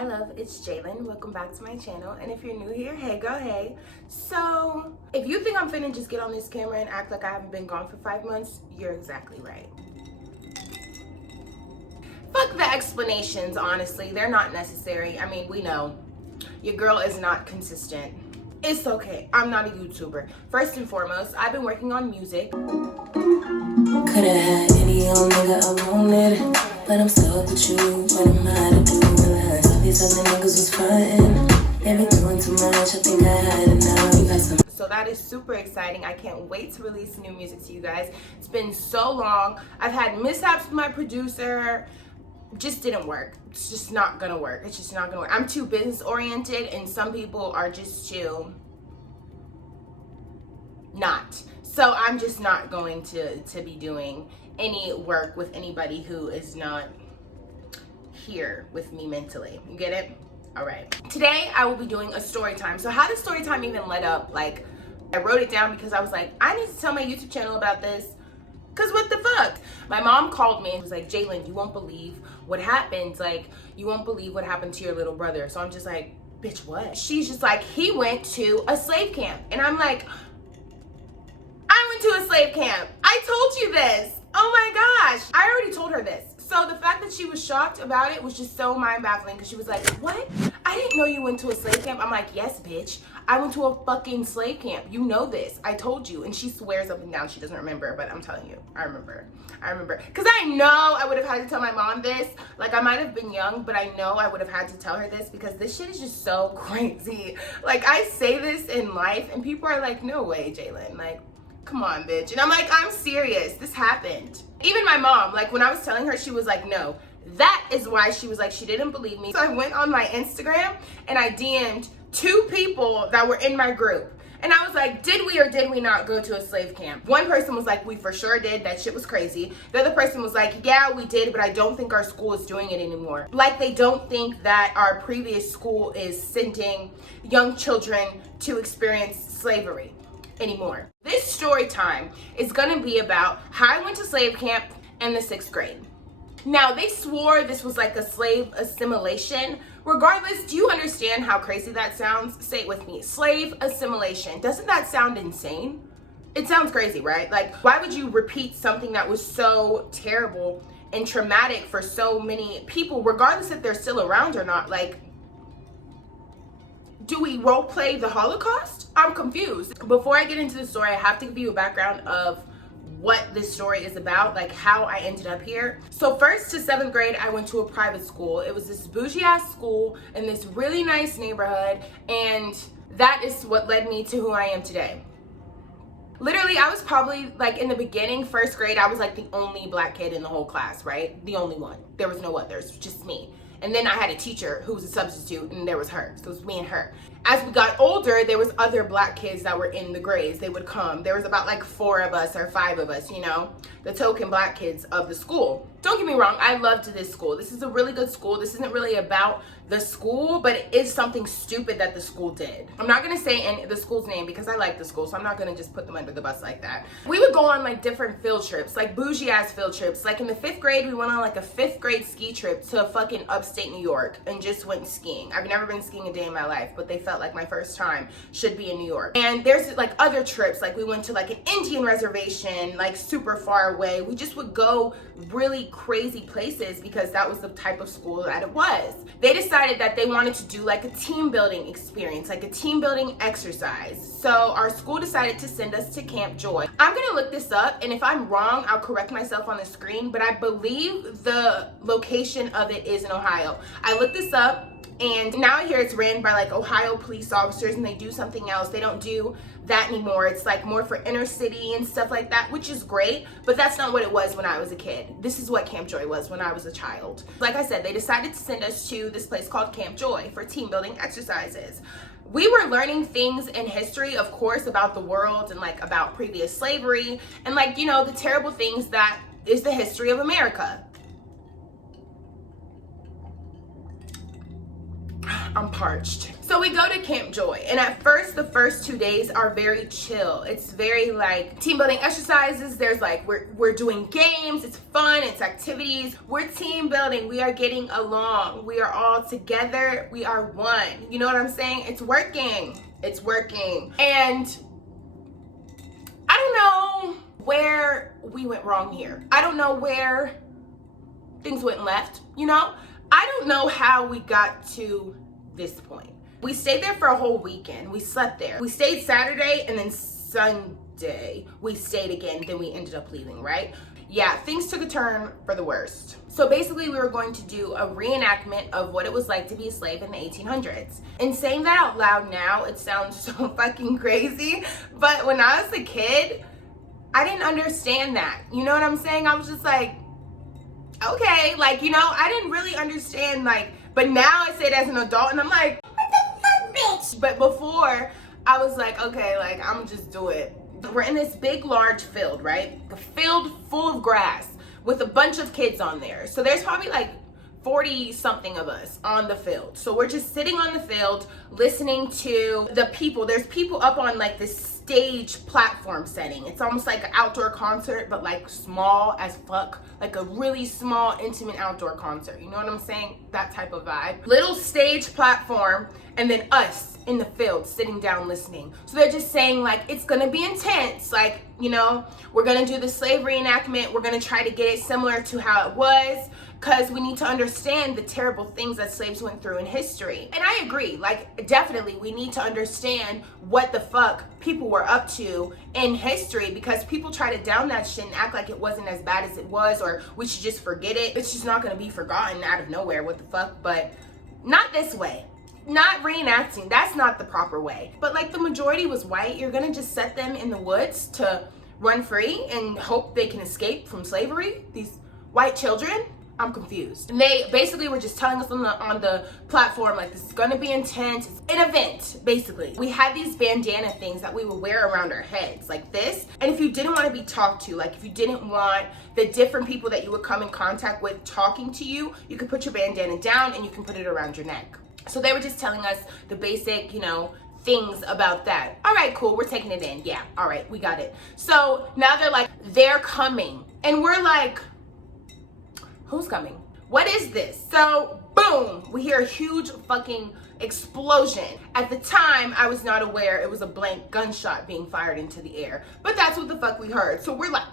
Hi love, it's Jaelen. Welcome back to my channel. And if you're new here, hey girl, hey. So, if you think I'm finna just get on this camera and act like I haven't been gone for 5 months, you're exactly right. Fuck the explanations, honestly. They're not necessary. I mean, we know. Your girl is not consistent. It's okay. I'm not a YouTuber. First and foremost, I've been working on music. Could've had any old nigga I wanted, but I'm stuck with you. What am I to do? Realize all these other niggas was frontin'. They be doing too much, I think I had enough. You got some. So that is super exciting. I can't wait to release new music to you guys. It's been so long. I've had mishaps with my producer. Just didn't work. It's just not gonna work. It's just not gonna work. I'm too business oriented and some people are just too not. So I'm just not going to be doing any work with anybody who is not here with me mentally. You get it? All right. Today I will be doing a story time. So how does story time even let up? Like, I wrote it down because I was like, I need to tell my YouTube channel about this. Cause what the fuck? My mom called me and was like, Jaelen, you won't believe what happened. Like, you won't believe what happened to your little brother. So I'm just like, bitch, what? She's just like, he went to a slave camp. And I'm like, I went to a slave camp. I told you this. Oh my gosh. I already told her this. So the fact that she was shocked about it was just so mind-baffling because she was like, what? I didn't know you went to a slave camp. I'm like, yes, bitch. I went to a fucking slave camp. You know this. I told you. And she swears up and down she doesn't remember, but I'm telling you, I remember. I remember. Because I know I would have had to tell my mom this. Like, I might have been young, but I know I would have had to tell her this because this shit is just so crazy. Like, I say this in life and people are like, no way, Jaelen. Like, come on, bitch. And I'm like, I'm serious. This happened. Even my mom, like, when I was telling her, she was like, no. That is why she was like, she didn't believe me. So I went on my Instagram and I DM'd 2 people that were in my group. And I was like, did we or did we not go to a slave camp? One person was like, we for sure did. That shit was crazy. The other person was like, yeah, we did, but I don't think our school is doing it anymore. Like, they don't think that our previous school is sending young children to experience slavery anymore. This story time is gonna be about how I went to slave camp in the 6th grade. Now, they swore this was like a slave assimilation. Regardless, do you understand how crazy that sounds? Say it with me. Slave assimilation. Doesn't that sound insane? It sounds crazy, right? Like, why would you repeat something that was so terrible and traumatic for so many people, regardless if they're still around or not? Like, do we role play the Holocaust? I'm confused. Before I get into the story, I have to give you a background of what this story is about, like how I ended up here. So 1st to 7th grade, I went to a private school. It was this bougie ass school in this really nice neighborhood, and that is what led me to who I am today. Literally, I was probably like in the beginning, 1st grade, I was like the only black kid in the whole class, right? The only one. There was no others, just me. And then I had a teacher who was a substitute, and there was her. So it was me and her. As we got older, there was other black kids that were in the grades. They would come. There was about like 4 of us or 5 of us, you know, the token black kids of the school. Don't get me wrong, I loved this school. This is a really good school. This isn't really about the school, but it is something stupid that the school did. I'm not gonna say the school's name because I like the school, so I'm not gonna just put them under the bus like that. We would go on like different field trips, like bougie ass field trips. Like in the 5th grade, we went on like a 5th grade ski trip to fucking upstate New York and just went skiing. I've never been skiing a day in my life, but they felt like my first time should be in New York. And there's like other trips, like we went to like an Indian reservation, like super far away. We just would go really crazy places because that was the type of school that it was. They decided that they wanted to do like a team building experience, like a team building exercise. So our school decided to send us to Camp Joy. I'm gonna look this up, and if I'm wrong, I'll correct myself on the screen, but I believe the location of it is in Ohio. I looked this up, and now I hear it's ran by like Ohio police officers and they do something else. They don't do that anymore. It's like more for inner city and stuff like that, which is great, but that's not what it was when I was a kid. This is what Camp Joy was when I was a child. Like I said, they decided to send us to this place called Camp Joy for team building exercises. We were learning things in history, of course, about the world and like about previous slavery and like, you know, the terrible things that is the history of America. I'm parched. So we go to Camp Joy, and at first, the first 2 days are very chill. It's very like team building exercises. There's like, we're doing games, it's fun, it's activities. We're team building, we are getting along. We are all together, we are one. You know what I'm saying? It's working, it's working. And I don't know where we went wrong here. I don't know where things went left, you know? I don't know how we got to this point. We stayed there for a whole weekend. We slept there. We stayed Saturday, and then Sunday we stayed again. Then we ended up leaving, right? Yeah, things took a turn for the worst. So basically we were going to do a reenactment of what it was like to be a slave in the 1800s. And saying that out loud now, it sounds so fucking crazy. But when I was a kid, I didn't understand that. You know what I'm saying? I was just like, okay, like, you know, I didn't really understand, like, but now I say it as an adult, and I'm like, bitch. But before, I was like, okay, like, I'm just do it. We're in this big, large field, right? The field full of grass with a bunch of kids on there. So there's probably like 40 something of us on the field. So we're just sitting on the field listening to the people. There's people up on like this stage platform setting. It's almost like an outdoor concert, but like small as fuck. Like a really small, intimate outdoor concert. You know what I'm saying? That type of vibe. Little stage platform, and then us in the field sitting down listening. So they're just saying like, it's gonna be intense. Like, you know, we're gonna do the slave reenactment. We're gonna try to get it similar to how it was, because we need to understand the terrible things that slaves went through in history. And I agree, like, definitely we need to understand what the fuck people were up to in history, because people try to down that shit and act like it wasn't as bad as it was, or we should just forget it. It's just not gonna be forgotten out of nowhere, what the fuck, but not this way. Not reenacting, that's not the proper way. But like the majority was white, you're gonna just set them in the woods to run free and hope they can escape from slavery? These white children? I'm confused. And they basically were just telling us on the platform, like, this is gonna be intense. It's an event, basically. We had these bandana things that we would wear around our heads, like this. And if you didn't want to be talked to, like if you didn't want the different people that you would come in contact with talking to you, you could put your bandana down and you can put it around your neck. So they were just telling us the basic, you know, things about that. All right, cool, we're taking it in. Yeah, all right, we got it. So now they're like, they're coming. And we're like, who's coming? What is this? So boom, we hear a huge fucking explosion. At the time, I was not aware it was a blank gunshot being fired into the air, but that's what the fuck we heard. So we're like,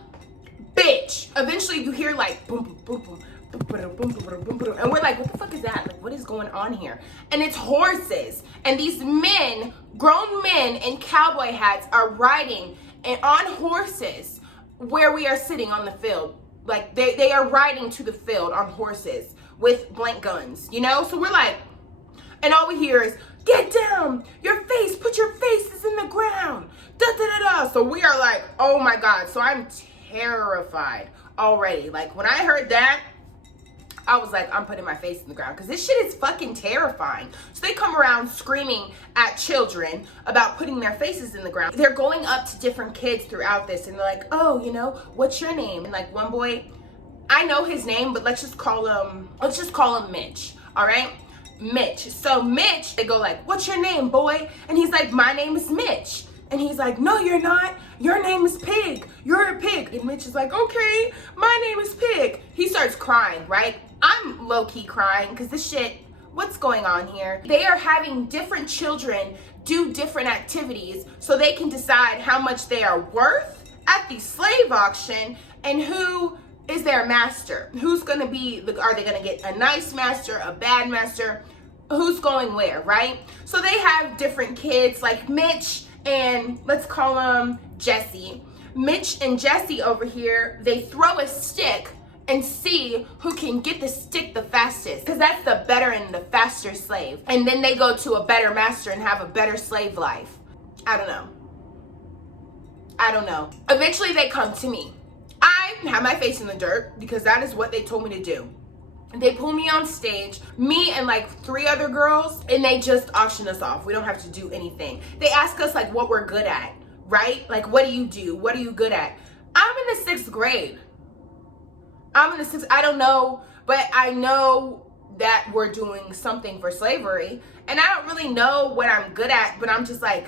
bitch. Eventually you hear like boom, boom, boom, boom. And we're like, what the fuck is that? Like, what is going on here? And it's horses. And these men, grown men in cowboy hats, are riding on horses where we are sitting on the field. Like, they are riding to the field on horses with blank guns, you know? So we're like, and all we hear is, get down, your face, put your faces in the ground, da da da da. So we are like, oh my God. So I'm terrified already. Like, when I heard that, I was like, I'm putting my face in the ground, because this shit is fucking terrifying. So they come around screaming at children about putting their faces in the ground. They're going up to different kids throughout this, and they're like, oh, you know, what's your name? And like one boy, I know his name, but let's just call him Mitch, all right? Mitch. So Mitch, they go like, what's your name, boy? And he's like, my name is Mitch. And he's like, no, you're not. Your name is Pig. You're a pig. And Mitch is like, okay, my name is Pig. He starts crying, right? I'm low-key crying, because this shit, what's going on here? They are having different children do different activities so they can decide how much they are worth at the slave auction and who is their master. Who's gonna be, are they gonna get a nice master, a bad master? Who's going where, right? So they have different kids like Mitch and let's call him Jesse. Mitch and Jesse over here, they throw a stick and see who can get the stick the fastest, because that's the better and the faster slave. And then they go to a better master and have a better slave life. I don't know. Eventually they come to me. I have my face in the dirt because that is what they told me to do. They pull me on stage, me and like 3 other girls, and they just auction us off. We don't have to do anything. They ask us like what we're good at, right? Like, what do you do? What are you good at? I'm in the 6th grade. I don't know, but I know that we're doing something for slavery. And I don't really know what I'm good at, but I'm just like,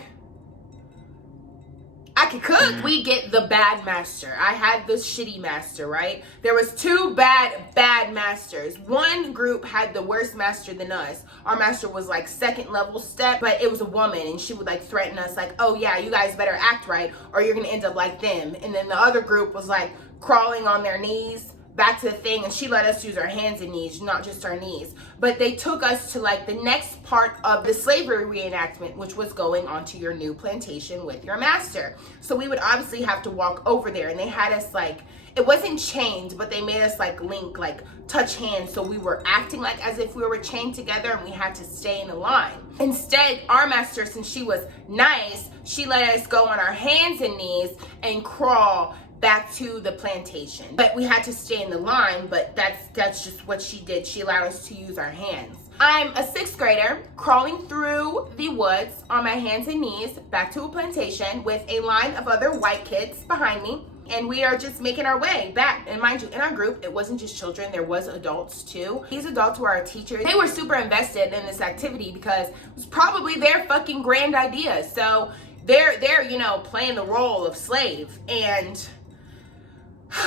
I can cook. We get the bad master. I had the shitty master, right? There was two bad masters. One group had the worse master than us. Our master was like second level step, but it was a woman, and she would like threaten us like, oh yeah, you guys better act right or you're gonna end up like them. And then the other group was like crawling on their knees back to the thing, and she let us use our hands and knees, not just our knees. But they took us to like the next part of the slavery reenactment, which was going onto your new plantation with your master. So we would obviously have to walk over there, and they had us like, it wasn't chained, but they made us like link, like touch hands. So we were acting like as if we were chained together, and we had to stay in a line. Instead, our master, since she was nice, she let us go on our hands and knees and crawl back to the plantation. But we had to stay in the line, but that's just what she did. She allowed us to use our hands. I'm a 6th grader crawling through the woods on my hands and knees back to a plantation with a line of other white kids behind me. And we are just making our way back. And mind you, in our group, it wasn't just children, there was adults too. These adults were our teachers. They were super invested in this activity because it was probably their fucking grand idea. So they're you know, playing the role of slave. And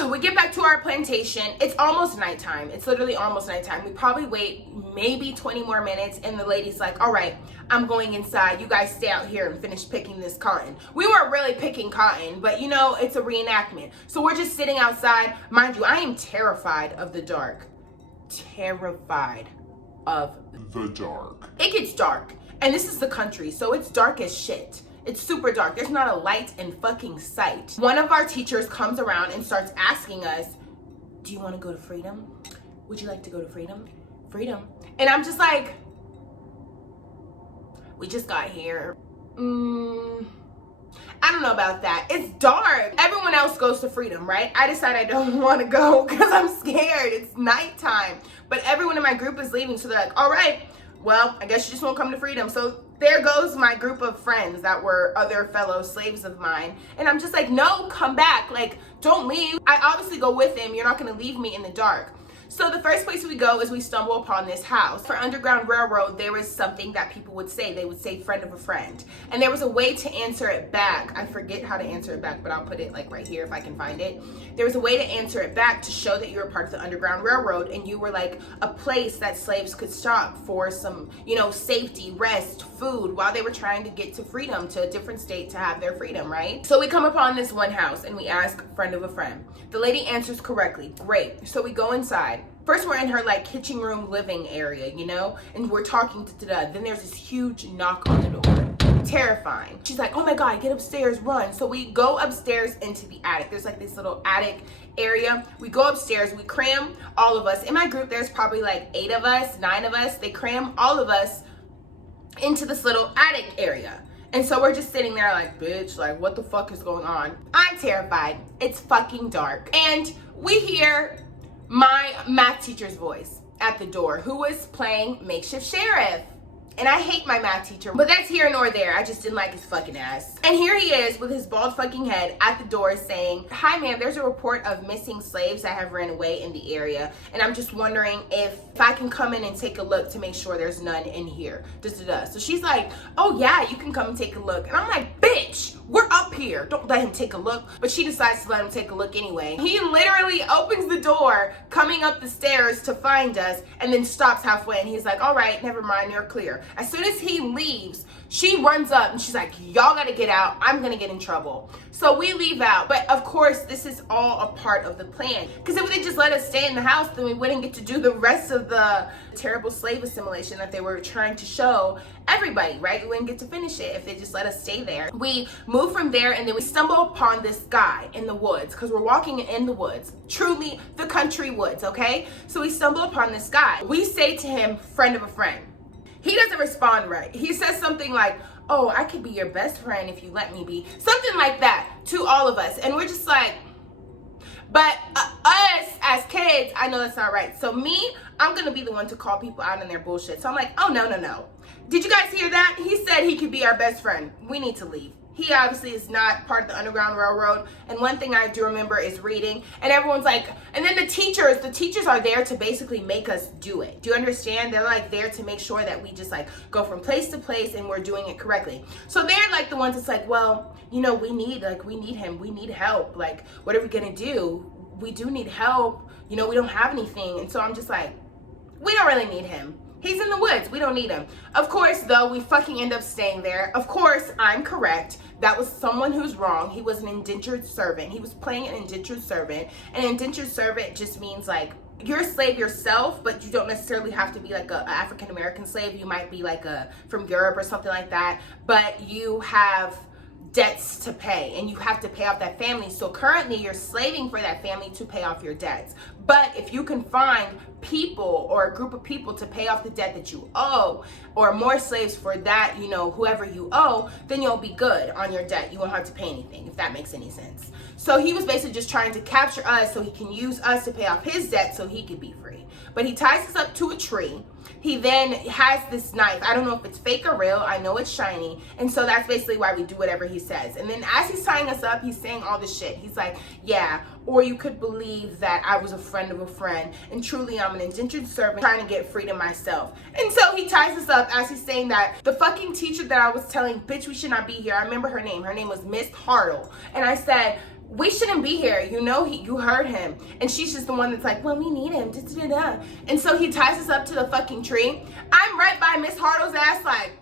we get back to our plantation. It's almost nighttime. It's literally almost nighttime. We probably wait maybe 20 more minutes, and the lady's like, all right, I'm going inside. You guys stay out here and finish picking this cotton. We weren't really picking cotton, but you know, it's a reenactment. So we're just sitting outside. Mind you, I am terrified of the dark. Terrified of the dark. It gets dark, and this is the country, so it's dark as shit. It's super dark. There's not a light in fucking sight. One of our teachers comes around and starts asking us, do you want to go to freedom? Would you like to go to freedom? Freedom. And I'm just like, we just got here. I don't know about that. It's dark. Everyone else goes to freedom, right? I decide I don't want to go because I'm scared. It's nighttime. But everyone in my group is leaving, so they're like, all right, well, I guess you just won't come to freedom. So there goes my group of friends that were other fellow slaves of mine. And I'm just like, no, come back. Like, don't leave. I obviously go with him. You're not going to leave me in the dark. So the first place we go is we stumble upon this house. For Underground Railroad, there was something that people would say. They would say friend of a friend. And there was a way to answer it back. I forget how to answer it back, but I'll put it like right here if I can find it. There was a way to answer it back to show that you were part of the Underground Railroad and you were like a place that slaves could stop for some, you know, safety, rest, food while they were trying to get to freedom, to a different state to have their freedom, right? So we come upon this one house and we ask friend of a friend. The lady answers correctly. Great. So we go inside. First, we're in her like kitchen room living area, you know, and we're talking to then there's this huge knock on the door. Terrifying. She's like, oh my God, get upstairs, run. So we go upstairs into the attic. There's like this little attic area. We go upstairs, we cram all of us. In my group, there's probably like 8 of us, 9 of us. They cram all of us into this little attic area. And so we're just sitting there like, bitch, like what the fuck is going on? I'm terrified. It's fucking dark. And we hear my math teacher's voice at the door, who was playing makeshift sheriff. And I hate my math teacher, but that's here nor there. I just didn't like his fucking ass. And here he is with his bald fucking head at the door saying, hi ma'am, there's a report of missing slaves that have ran away in the area. And I'm just wondering if I can come in and take a look to make sure there's none in here. So she's like, oh yeah, you can come and take a look. And I'm like, bitch, we're up here. Don't let him take a look. But she decides to let him take a look anyway. He literally opens the door, coming up the stairs to find us, and then stops halfway. And he's like, all right, never mind, you're clear. As soon as he leaves, she runs up and she's like, y'all gotta get out. I'm gonna get in trouble. So we leave out. But of course, this is all a part of the plan. Because if they just let us stay in the house, then we wouldn't get to do the rest of the terrible slave assimilation that they were trying to show everybody, right? We wouldn't get to finish it if they just let us stay there. We move from there and then we stumble upon this guy in the woods because we're walking in the woods, truly the country woods, okay? So we stumble upon this guy. We say to him, friend of a friend. He doesn't respond right. He says something like, oh, I could be your best friend if you let me be. Something like that to all of us. And we're just like, but us as kids, I know that's not right. So I'm going to be the one to call people out on their bullshit. So I'm like, oh, no. Did you guys hear that? He said he could be our best friend. We need to leave. He obviously is not part of the Underground Railroad. And one thing I do remember is reading. And everyone's like, and then the teachers are there to basically make us do it. Do you understand? They're like there to make sure that we just like go from place to place and we're doing it correctly. So they're like the ones that's like, well, you know, we need him. We need help. Like, what are we gonna do? We do need help. You know, we don't have anything. And so I'm just like, we don't really need him. He's in the woods. We don't need him. Of course, though, we fucking end up staying there. Of course, I'm correct. That was someone who's wrong. He was an indentured servant. He was playing an indentured servant. An indentured servant just means like you're a slave yourself, but you don't necessarily have to be like a African-American slave. You might be like from Europe or something like that. But you have debts to pay and you have to pay off that family. So currently you're slaving for that family to pay off your debts. But if you can find people or a group of people to pay off the debt that you owe, or more slaves for that, you know, whoever you owe, then you'll be good on your debt. You won't have to pay anything, if that makes any sense. So he was basically just trying to capture us so he can use us to pay off his debt so he could be free. But he ties us up to a tree. He then has this knife. I don't know if it's fake or real. I know it's shiny. And so that's basically why we do whatever he says. And then as he's tying us up, he's saying all this shit. He's like, yeah, or you could believe that I was a friend of a friend. And truly, I'm an indentured servant trying to get freedom myself. And so he ties us up as he's saying that the fucking teacher that I was telling, bitch, we should not be here. I remember her name. Her name was Miss Hartle. And I said, we shouldn't be here. You know, you heard him. And she's just the one that's like, well, we need him. Da-da-da-da. And so he ties us up to the fucking tree. I'm right by Miss Hartle's ass like,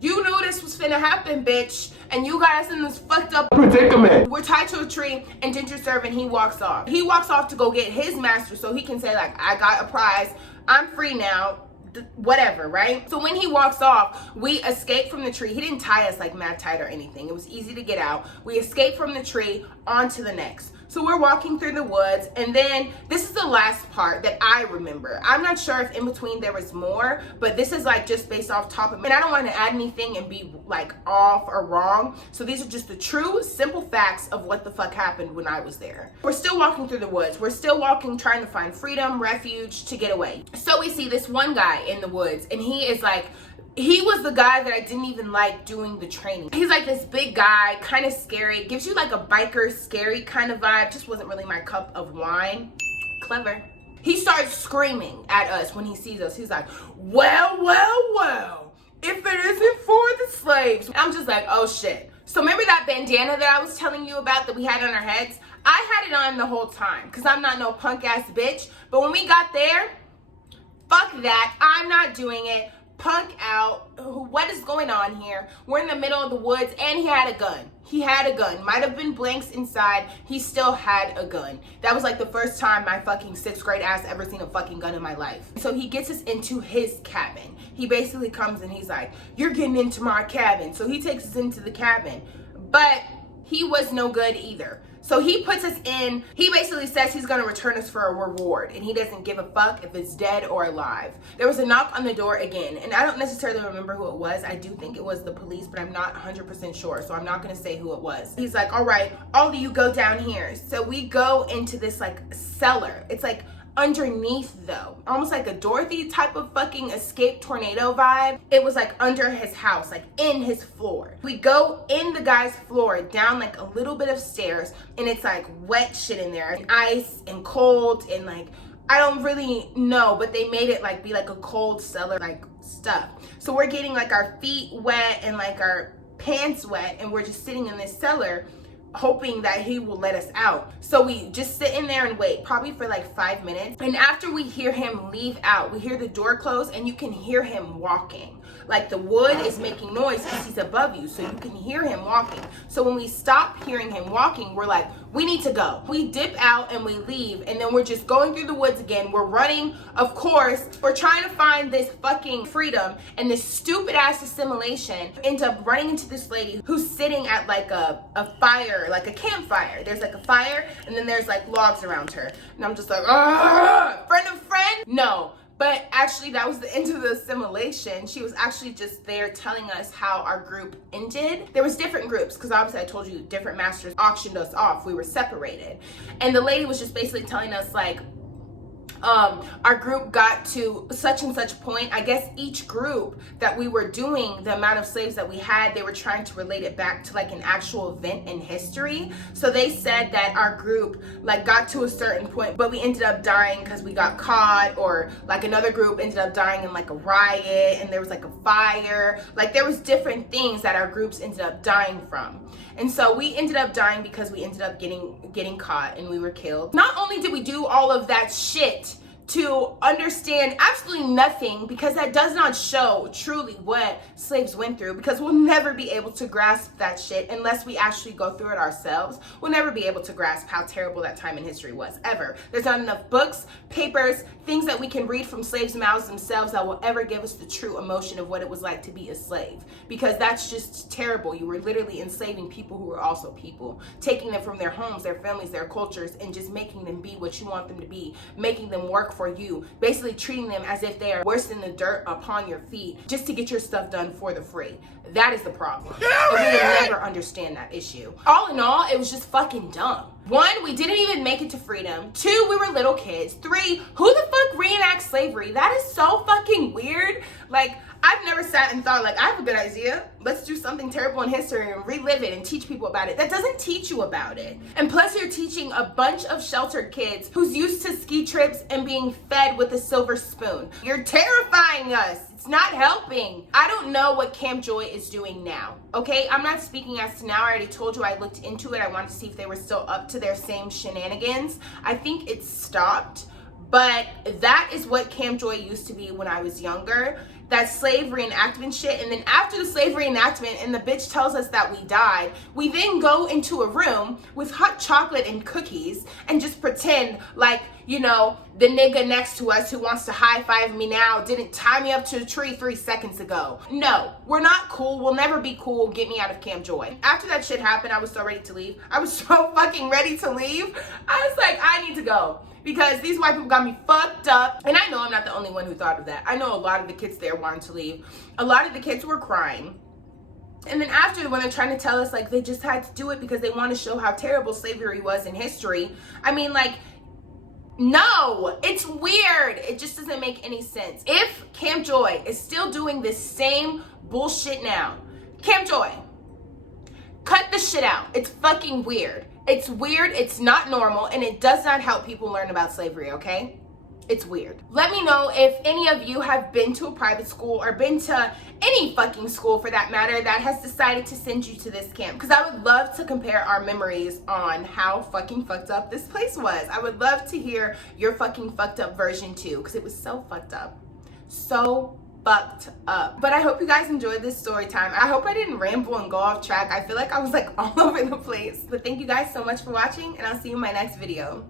you knew this was finna happen, bitch. And you got us in this fucked up predicament. We're tied to a tree, and indentured servant, he walks off. He walks off to go get his master so he can say like, I got a prize. I'm free now. Whatever, right? So when he walks off, we escape from the tree. He didn't tie us like mad tight or anything. It was easy to get out. We escape from the tree onto the next. So we're walking through the woods, and then this is the last part that I remember. I'm not sure if in between there was more, but this is like just based off top of, and I don't want to add anything and be like off or wrong. So these are just the true, simple facts of what the fuck happened when I was there. We're still walking through the woods. We're still walking, trying to find freedom, refuge, to get away. So we see this one guy in the woods, and he is like, he was the guy that I didn't even like doing the training. He's like this big guy, kind of scary. Gives you like a biker, scary kind of vibe. Just wasn't really my cup of wine. Clever. He starts screaming at us when he sees us. He's like, well, well, well, if it isn't for the slaves. I'm just like, oh shit. So remember that bandana that I was telling you about that we had on our heads? I had it on the whole time because I'm not no punk ass bitch. But when we got there, fuck that. I'm not doing it. Punk out. What is going on here? We're in the middle of the woods, and he had a gun. He had a gun. Might have been blanks inside. He still had a gun. That was like the first time my fucking 6th grade ass ever seen a fucking gun in my life. So he gets us into his cabin. He basically comes and he's like, you're getting into my cabin. So he takes us into the cabin, but he was no good either. So he puts us in, he basically says he's gonna return us for a reward, and he doesn't give a fuck if it's dead or alive. There was a knock on the door again, and I don't necessarily remember who it was. I do think it was the police, but I'm not 100% sure, so I'm not gonna say who it was. He's like, all right, all of you go down here. So we go into this like cellar. It's like underneath though, almost like a Dorothy type of fucking escape tornado vibe. It was like under his house, like in his floor. We go in the guy's floor, down like a little bit of stairs, and it's like wet shit in there, and ice and cold, and like I don't really know, but they made it like be like a cold cellar like stuff. So we're getting like our feet wet and like our pants wet, and we're just sitting in this cellar hoping that he will let us out. So we just sit in there and wait, probably for like 5 minutes. And after we hear him leave out, we hear the door close, and you can hear him walking. Like the wood is making noise because he's above you, so you can hear him walking. So when we stop hearing him walking, we're like, we need to go. We dip out and we leave, and then we're just going through the woods again. We're running, of course. We're trying to find this fucking freedom, and this stupid ass assimilation ends up running into this lady who's sitting at like a fire, like a campfire. There's like a fire, and then there's like logs around her. And I'm just like, ah, friend of friend? No. But actually, that was the end of the assimilation. She was actually just there telling us how our group ended. There was different groups, because obviously I told you different masters auctioned us off. We were separated. And the lady was just basically telling us like, our group got to such and such point. I guess each group that we were doing, the amount of slaves that we had, they were trying to relate it back to like an actual event in history. So they said that our group like got to a certain point, but we ended up dying because we got caught, or like another group ended up dying in like a riot, and there was like a fire. Like there was different things that our groups ended up dying from. And so we ended up dying because we ended up getting caught and we were killed. Not only did we do all of that shit to understand absolutely nothing, because that does not show truly what slaves went through, because we'll never be able to grasp that shit unless we actually go through it ourselves. We'll never be able to grasp how terrible that time in history was, ever. There's not enough books, papers, things that we can read from slaves' mouths themselves that will ever give us the true emotion of what it was like to be a slave, because that's just terrible. You were literally enslaving people who were also people, taking them from their homes, their families, their cultures, and just making them be what you want them to be, making them work for you, basically treating them as if they are worse than the dirt upon your feet just to get your stuff done for the free. That is the problem. And we will never understand that issue. All in all, it was just fucking dumb. 1, we didn't even make it to freedom. 2, we were little kids. 3, who the fuck reenacts slavery? That is so fucking weird. Like, I've never sat and thought, like, I have a good idea. Let's do something terrible in history and relive it and teach people about it. That doesn't teach you about it. And plus, you're teaching a bunch of sheltered kids who's used to ski trips and being fed with a silver spoon. You're terrifying us. It's not helping. I don't know what Camp Joy is doing now, okay? I'm not speaking as to now. I already told you I looked into it. I wanted to see if they were still up to their same shenanigans. I think it's stopped, but that is what Camp Joy used to be when I was younger. That slave reenactment shit. And then after the slave reenactment and the bitch tells us that we died, we then go into a room with hot chocolate and cookies and just pretend like, you know, the nigga next to us who wants to high five me now didn't tie me up to a tree 3 seconds ago. No, we're not cool. We'll never be cool. Get me out of Camp Joy. After that shit happened, I was so ready to leave. I was so fucking ready to leave. I was like, I need to go, because these white people got me fucked up. And I know I'm not the only one who thought of that. I know a lot of the kids there wanted to leave. A lot of the kids were crying. And then after, when they're trying to tell us like they just had to do it because they want to show how terrible slavery was in history, I mean, like, no, it's weird. It just doesn't make any sense. If Camp Joy is still doing this same bullshit now, Camp Joy, cut the shit out. It's fucking weird. It's weird, it's not normal, and it does not help people learn about slavery, okay? It's weird. Let me know if any of you have been to a private school or been to any fucking school for that matter that has decided to send you to this camp, because I would love to compare our memories on how fucking fucked up this place was. I would love to hear your fucking fucked up version too, because it was so fucked up. So fucked up. But I hope you guys enjoyed this story time. I hope I didn't ramble and go off track. I feel like I was like all over the place. But thank you guys so much for watching, and I'll see you in my next video.